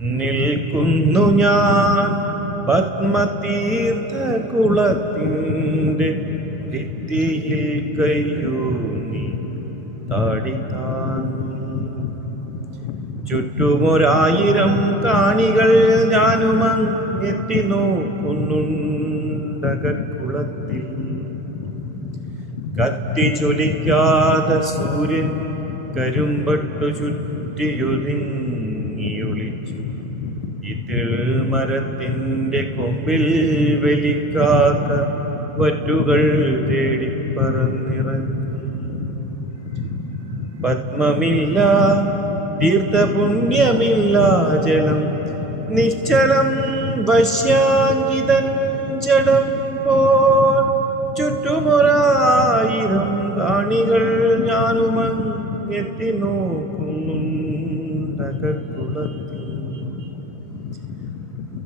നിൽക്കുന്നു ഞാൻ പത്മതീർത്ഥ കുളത്തിന്റെ ഭിത്തിയിൽ കയ്യൂന്നി താടി താങ്ങി ചുറ്റുമൊരായിരം കാണികൾ ഞാനുമങ്ങെത്തി നോക്കുന്നുണ്ടകുളത്തിൽ കത്തി ചൊലിക്കാതെ സൂര്യൻ കരുമ്പട്ടു ചുറ്റിയൊതിങ്ങി മരത്തിന്റെ കൊമ്പിൽ വലിക്കാത്ത വറ്റുകൾ തേടി പറന്നിറങ്ങി. പത്മമില്ല തീർത്ഥപുണ്യമില്ല ജലം നിശ്ചലം വശ്യാങ്കിതൻ ജടം പോൽ ചുറ്റുമൊരായിരം കാണികൾ ഞാനുമങ്ങെത്തി നോക്കുന്നുണ്ടകുളത്തിൽ